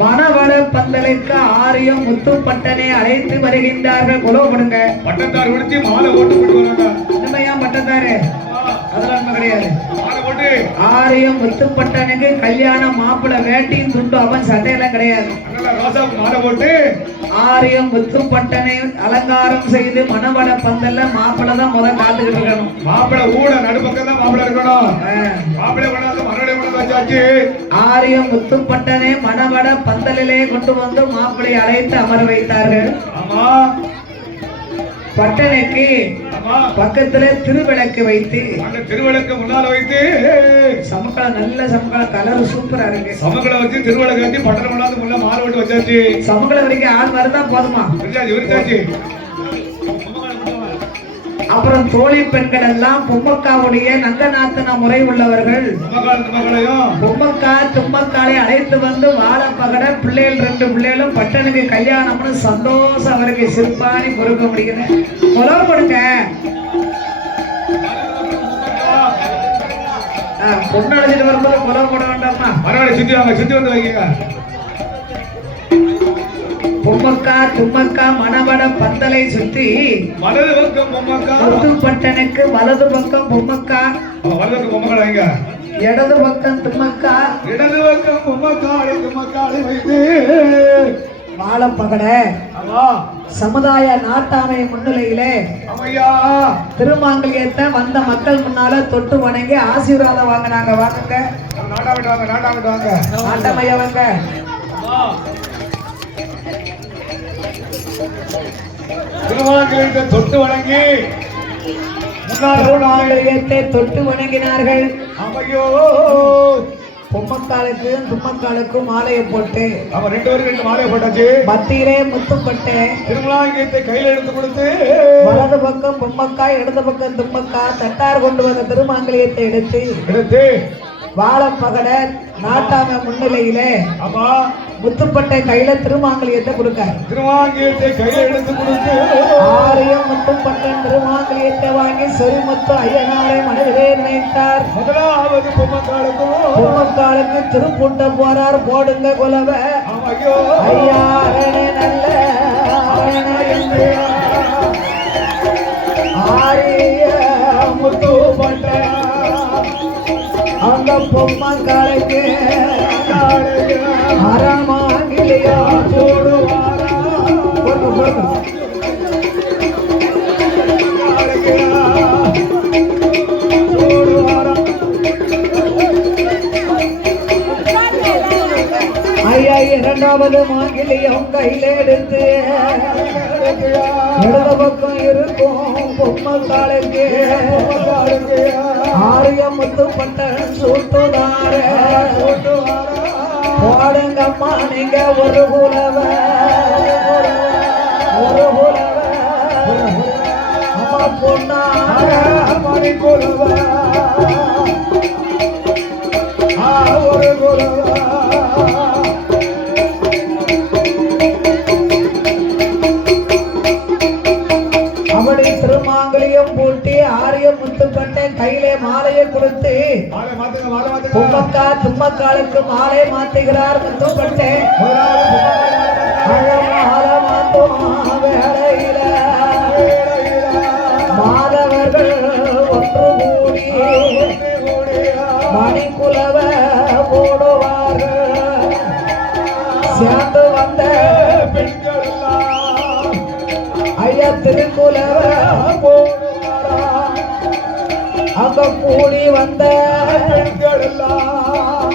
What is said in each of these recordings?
மணவள பந்தலுக்கு ஆரியம் முத்துப்பட்டனை அழைத்து வருகின்றார்கள். குலவு கொடுங்க. பட்டத்தார் விடுத்து மாலை ஓட்டு போட்டு வராங்க. உண்மையா பட்டத்தாரு? அதெல்லாம் கிடையாது. மாலை ஓட்டு ஆரியம் முத்துப்பட்டனுக்கு கல்யாணம் மாப்பிளை வேட்டியும் துண்டு அவன் சட்டையெல்லாம் கிடையாது. ரோசாவுக்கு மாலை போட்டு ஆரியம் முத்துப்பட்டனை அலங்காரம் செய்து மணவள பந்தல்ல மாப்பிளை தான் முதல் காத்துக்கிட்டு இருக்கணும். மாப்பிளை ஊட நடுப்பக்கம் தான் மாப்பிளை இருக்கணும். மாப்பிளை கொண்டாந்து மறுபடியும் கொண்டு வச்சாச்சு. ஆரியம் முத்துப்பட்டனை மணவள பந்தலிலே கொண்டு வந்து மாப்பிளை அழைத்து அமர வைத்தார்கள். ஆமா. பட்டனைக்கு பக்கத்துல திருவிளக்கு வைத்து அந்த திருவிளக்கு முன்னால வைத்து சமக்களம் நல்ல சமக்களம் கலர் சூப்பரா இருக்கு. சமக்களை வச்சு திருவிளக்கு வச்சு பட்டணம் கொண்டாந்து முன்ன மாறு விட்டு வச்சாச்சு. சமக்களம் வரைக்கும் ஆள் வரதான் போதுமா? விரிச்சாச்சு. அப்புறம் தோழி பெண்கள் எல்லாம் பொம்மக்காவுடைய நங்கநாத்தன முறை உள்ளவர்கள் பொம்மக்கா தும்மக்காலை அழைத்து வந்து வாழ பகட பிள்ளைகள் 2 பிள்ளைகளும் பட்டனுக்கு கல்யாணம்னு சந்தோஷம் அவருக்கு சிற்பாணி பொறுக்க முடியுது. குலவு கொடுங்க. பொண்ணு அழைச்சிட்டு வரும்போது குலவு போட வேண்டாமா? பரவாயில்ல, சுத்தி வாங்க, சுத்தி வந்து வைக்க. பொம்மக்கா தும்மக்கா மணவட பந்தலை சுற்றி வலது பக்கம் பொம்மக்கா, முத்துப்பட்டனுக்கு வலது பக்கம் பொம்மக்கா, வலது பொம்மக்கா வைங்க. இடது பக்கம் தும்மக்கா, இடது பக்கம் பொம்மக்காளை தும்மக்காளை வைத்து வாழப்பகட சமுதாய நாட்டாமை முன்னிலையிலே திருமாங்கல்யத்தை வந்த மக்கள் முன்னால தொட்டு வணங்கி ஆசீர்வாதம் வாங்கினாங்க. வாங்க நாட்டாமையவங்க திருமாங்கல்யத்தை தொட்டு வணங்கி திருமாங்கல்யத்தை தொட்டு வணங்கினார்கள். அம்மையோ பொம்மக்காலுக்கு தும்மக்காலுக்கும் மாலையை போட்டு அவன் 2 பேரும் 2 மாலையை போட்டாச்சு. மத்தியிலே முத்துப்பட்டு திருமலாங்கத்தை கையில எடுத்து கொடுத்து வலது பக்கம் பொம்மக்கா இடது பக்கம் தும்மக்கா தட்டார் கொண்டு வந்த திருமாங்கல்யத்தை எடுத்து வாழப்பகட நாட்டாம முன்னிலையிலே ஆமா முத்துப்பட்டை கையில திருமாங்கல்யத்தை கொடுக்காரு. திருமாங்கல்யத்தை கையில எடுத்து கொடுத்து ஆரியம் முத்துப்பட்டன் திருமாங்கல்யத்தை வாங்கி சொரிமுத்து ஐயனாரை மனதிலே நினைத்தார். முதலாவது பொம்மக்காலுக்கு திருப்பூட்டம் போறார். போடுங்க குலவை. ஐயா அரணே நல்ல என்று ஆரிய முத்துப்பட்டன் அந்த பொம்மக்காலுக்கு அறமாங்கிலியா போடுவாரா. ஐயா 2வது மாங்கிலியம் கையில எடுத்து இடது பக்கம் இருக்கும் பொம்மக்காலுக்கு ஆரியம் முத்துப்பட்டன் சூட்டுதார போடுங்கம்மா நீங்க ஒரு குலவ அம்மா பொண்ணார மணி குலவ ஒரு குலவ அப்படி திருமாங்கலியம் பூட்டி ஆரியம் முத்துப்பட்டை கையிலே மாலையை கொடுத்து பொம்மக்கா தும்மக்காலுக்கு மாலை மாத்துகிறார். முத்துப்பட்டை வேளையில மாதவர்கள் ஒன்று கூடி மணிக்குலவ போடுவார்கள். சேர்ந்து வந்த பெண்கள் ஐயா திருக்குலவ போடுவாரா. அங்க கூடி வந்த பெண்கள் எல்லாம்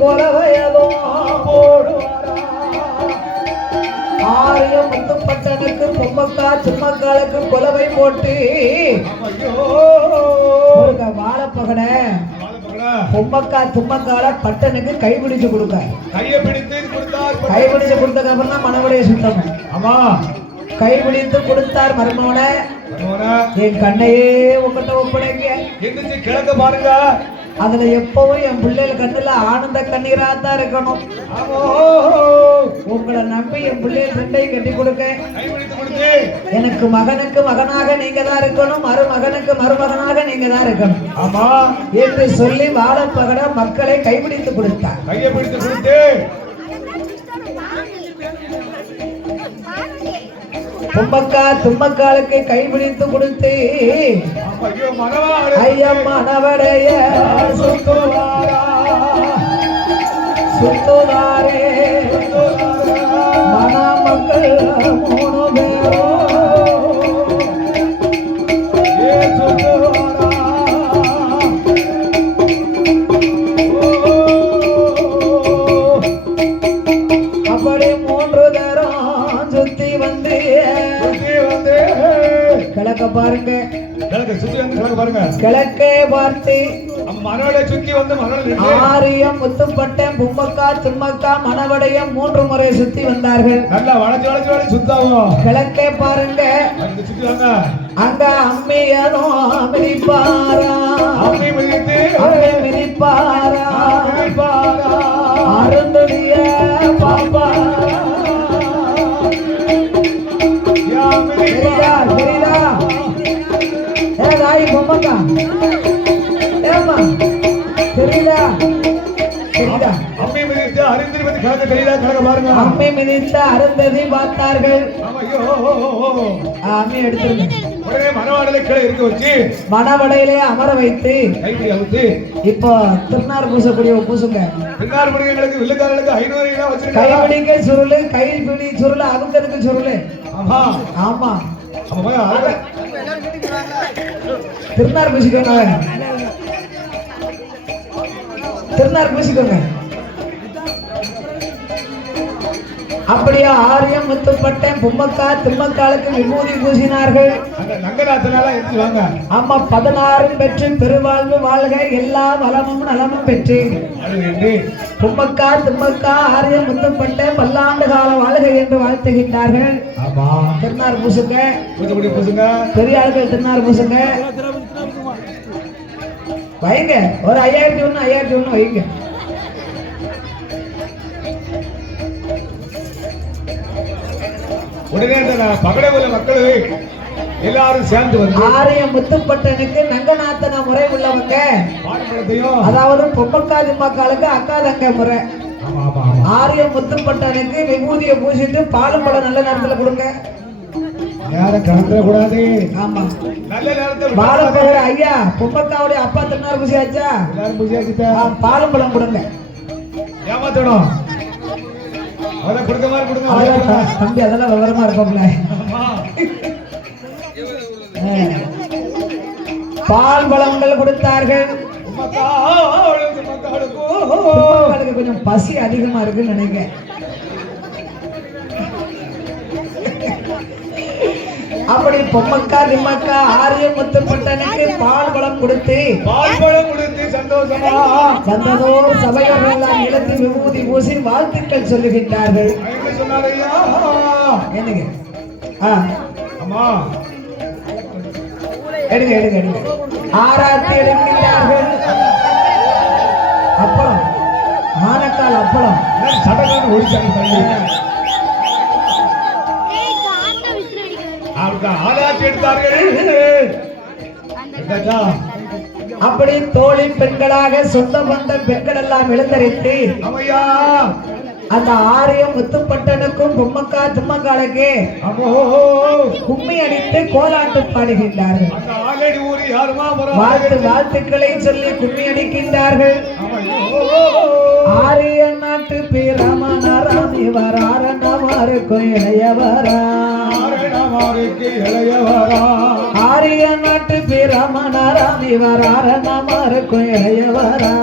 குலவையதும் போடுவாரா. ஆரியம் முத்துப்பட்டனுக்கு பொம்மக்கா சிம்மக்காலுக்கு குலவை போட்டு வாழப்பகட பொம்மக்கா தும்மக்கால பட்டனுக்கு கைபிடிச்சு கொடுக்க. கைபிடிச்சு கொடுத்ததுக்கு அப்புறம் தான் மனவடைய சுத்தம். ஆமா கைபிடித்து கொடுத்தார். மருமகன என் கண்ணையே உங்ககிட்ட ஒப்படைங்க. கிழக்க பாருங்க. அதுல எப்பவும் என் பிள்ளைகள் கண்ணுல ஆனந்த கண்ணீரா தான் இருக்கணும். உங்களை நம்பி என் பிள்ளைகள் 2ஐயும் கட்டி கொடுக்க. எனக்கு மகனுக்கு மகனாக நீங்க தான் இருக்கணும், மருமகனுக்கு மருமகனாக நீங்க தான் இருக்கணும். ஆமா என்று சொல்லி வாழப்பகட மக்களை கைபிடித்து கொடுத்தார். கையை பிடித்து பொம்மக்கா தும்மக்காலுக்கு கைபிடித்து கொடுத்து ஐயோ மனவாளே ஐயம்மனவடைய சுத்துவாரா சுத்துவாரே மணமக்கள் 3 பேரும் அப்படி 3 தரம் சுத்தி வந்து கிழக்க பாருங்க கிழக்கே பார்த்து ஆரியம் முத்துப்பட்டம் பொம்மக்கா தும்மக்கா மணவடையம் 3 முறை சுத்தி வந்தார்கள். கிழக்கே பாருங்க அங்க அம்மியனும் மிதிப்பாரா மிதிப்பாரா அருந்துடைய பாப்பா தெரியுதா தெரியுதா ஏதாய் பொம்மக்கா ஏமா தெரியுதா தெரியுதா அம்மை மிதித்து அருந்ததி கலக்க தெரியுதா கலக்க பாருங்க அம்மை மிதித்து அருந்ததி பார்த்தார்கள். அம்மை எடுத்துருங்க உடனே மணவாடலை கீழே இருக்க வச்சு மணவடையிலே அமர வைத்து கைப்பிடி அவுத்து இப்போ திருநார் பூசக்கூடிய பூசுங்க. திருநார் பிடிங்களுக்கு வில்லுக்காரர்களுக்கு 500 ரூபாய் வச்சிருக்காங்க. கைப்பிடிக்க சுருளு கைப்பிடி சுருளு அவுக்கிறதுக்கு சுருளு. ஆமா ஆமா ஆமா திருநார் பூசிக்கோங்க திருநார் பூசிக்கோங்க. அப்படியே ஆரியம் முத்துப்பட்டம் பொம்மக்கா திம்மக்காலுக்கு விபூதி பூசினார்கள். ஆமா 16 பெற்று பெருவாழ்வு வாழ்க எல்லா வளமும் நலமும் பெற்று பொம்மக்கா திம்மக்கா ஆரியம் முத்துப்பட்டம் பல்லாண்டு கால வாழ்க என்று வாழ்த்துகின்றார்கள். திருநார் பூசுங்க பெரிய ஆட்கள் திருநார் பூசுங்க வைங்க ஒரு 5001 வைங்க. உடனே பகடவுல மக்கள் எல்லாரும் சேர்ந்து வந்து ஆரியம் முத்துப்பட்டனுக்கு நங்கநாத்தன முறை உள்ளவங்க அதாவது பொம்மக்கா திம்மக்காலுக்கு அக்கா தங்க முறை. ஆரியம் முத்துப்பட்டனுக்கு விபூதியை பூசிட்டு பாலும் பழம் நல்ல நேரத்துல கொடுங்க. யாரும் கலந்துட கூடாது. ஆமா நல்ல நேரத்துல பாலப்பழம் ஐயா பொம்மக்காவுடைய அப்பா திருநார் பூசியாச்சா பாலும் பழம் கொடுங்க. ஏமாத்தணும் தம்பி அதெல்லாம் விவரமா இருப்போம்ல. பால் பழங்கள் கொடுத்தார்கள். கொஞ்சம் பசி அதிகமா இருக்குன்னு நினைக்கிறேன். அப்படி பொம்மக்கா திம்மக்கா ஆரியம் முத்துப்பட்டனுக்கு பால் பழம் கொடுத்து சந்ததோ சபையோர்கள் நிலத்தில் விபூதி பூசி வாழ்த்துக்கள் சொல்லுகின்றார்கள். என்னங்க எடுங்க எடுங்க எடுங்க ஆராத்தி எடுக்கின்றார்கள். அப்பளம் மானக்கால் அப்பளம் சடங்கான ஒடிச்சாங்க ஆராத்தி எடுத்தார்கள். அப்படி தோழி பெண்களாக சொந்த பந்த பெண்கள் எல்லாம் எழுந்தரித்து அந்த ஆரியம் முத்துப்பட்டனுக்கும் பொம்மக்கா திம்மக்காலுக்கு கும்மி அடித்து கோலாட்டு பாடுகின்றார்கள். வாழ்த்துக்களை சொல்லி கும்மி அடிக்கின்றார்கள். ஆரிய நாட்டு பிரமணராமி வராரண்டமாருக்கும் இளையவரா ஆரிய நாட்டு பிரமணராமி வராரண்டமாருக்கும் இளையவரா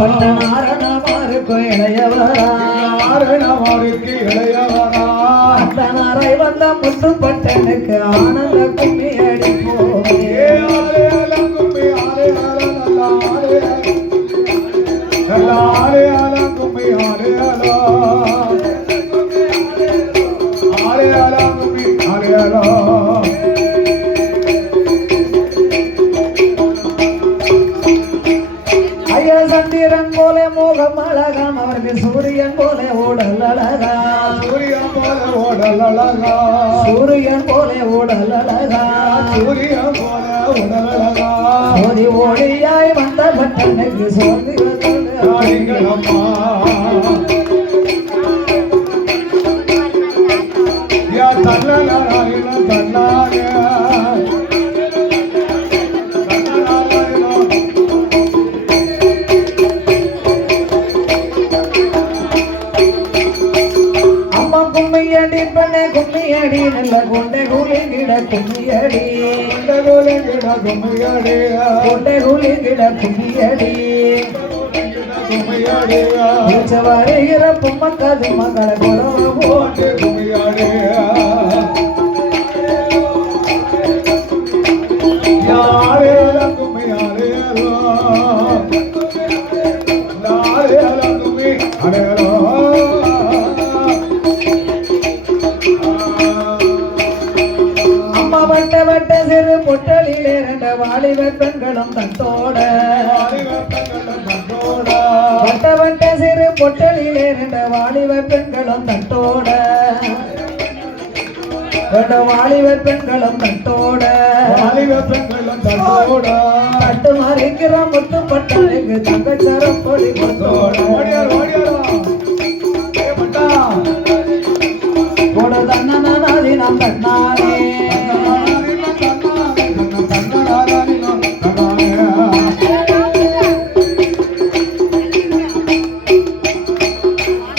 பட்டணாரணமாருக்கும் இளையவரா அத்தனாரை வந்த முத்துப்பட்டனுக்கு ஆனந்த கும்மி அடிப்போம். ஐயா சந்திரன் போல மோகம் அழகாம் அவருக்கு சூரியன் போல ஓடல் அழகா சூரியன் போல ஓடல் அழகா ஓடி ஓடியாய் வந்த பட்டனுக்கு சோதி அடி பண்ண கும்மியடி நல்ல கொண்டை கூலி கிட கும்மியடி கொண்டை கூலி கிட கும்மியடி வருகிற பொம்மக்காது மக்களை குறவு போட்டு அம்மா வட்ட வட்ட சிறு பொட்டலிலே ரெண்ட வாலிப பெண்களும் தட்டோட வட்ட வட்ட சிறு பொட்டலிலே ரெண்ட வாலிப பெண்களும் தட்டோட ரெண்ட வாலிப பெண்களும் தட்டோட தட்டு மறைக்கிற முத்து பட்டனுக்கு தங்கச்சரம் பொடி கொண்டோட கொடு தன்னனாதி நாம் தன்னானே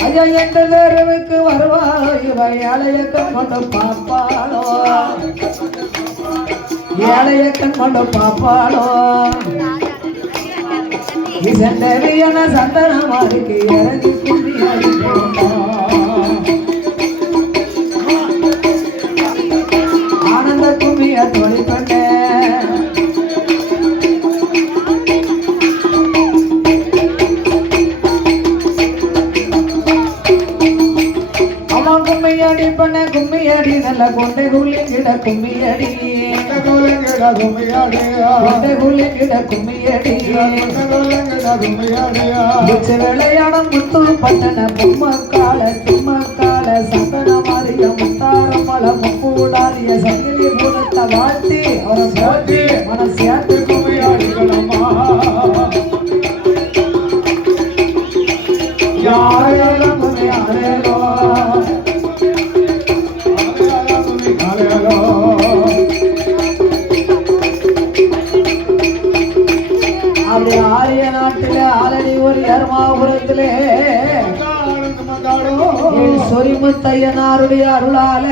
ஐயா எந்த தெருவுக்கு வருவாளோ இவ ஏழையக்கன் கொண்டு பாப்பாளோ ஏழையக்கன் கொண்டு பாப்பாளோ இசந்தவியன சந்தனமாருக்கு இறங்கி கும்பி ஆனந்த கும்பிய தொழிற்கொண்டே அவன் கும்மியடி பண்ண கும்மியடி நல்ல கொண்டை குள்ளி கிட கும்மியடி கொண்டை குள்ளி கிட கும்மியடி விளையாடம் முத்து பட்டன பொம்மக்கால திம்மக்கால சந்தன மாறிய முத்தாரம் மல முப்பூடாரிய சங்கிலி பூரத்தை வாழ்த்தி அவரை போற்றி மனசியாத்து கும்மியாடிகளம்மா யாரேலும் யாரேலோ அப்படி ஆரிய நாட்டில ஆலடி ஒரு எர்மாபுரத்திலே சொரிமுத்தையனாருடைய அருளால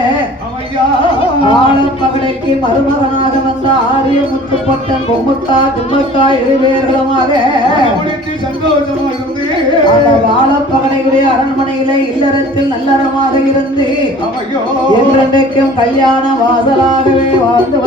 ஆழம் பகடைக்கு மருமகனாக வந்த ஆரிய முத்துப்பட்டன் பொம்முக்கா தும்மக்கா இருவேர்களுமாக அந்த வாழப்பகடையுடைய அரண்மனையிலே இல்லறத்தில் நல்லறமாக இருந்து என்றென்றைக்கும் கல்யாண வாசலாகவே வாழ்ந்து